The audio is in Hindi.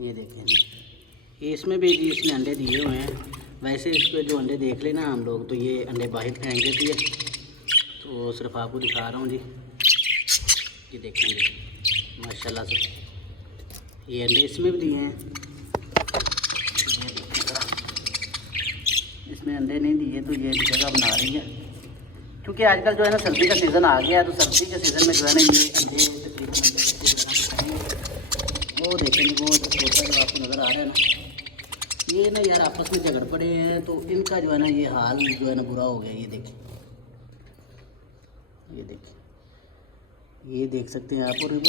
ये देखें जी, ये इसमें भी जी इसने अंडे दिए हुए हैं। वैसे इस पर जो अंडे देख लेना हम लोग तो ये अंडे बाहर फेंक देती है, तो सिर्फ आपको दिखा रहा हूँ जी। ये देखें जी माशाल्लाह से ये अंडे इसमें भी दिए हैं। इसमें अंडे नहीं दिए तो ये जगह बना रही है, क्योंकि आजकल जो है ना सर्दी का सीज़न आ गया है, तो सर्दी के सीज़न में जो है ना ये अंडे तकरीबन वो देखेंगे वो छोटा जो आपको नज़र आ रहा है ना, ये ना यार आपस में झगड़ पड़े हैं, तो इनका जो है ना ये हाल जो है ना बुरा हो गया। ये देखें, ये देखें, ये देख सकते हैं आप। और वो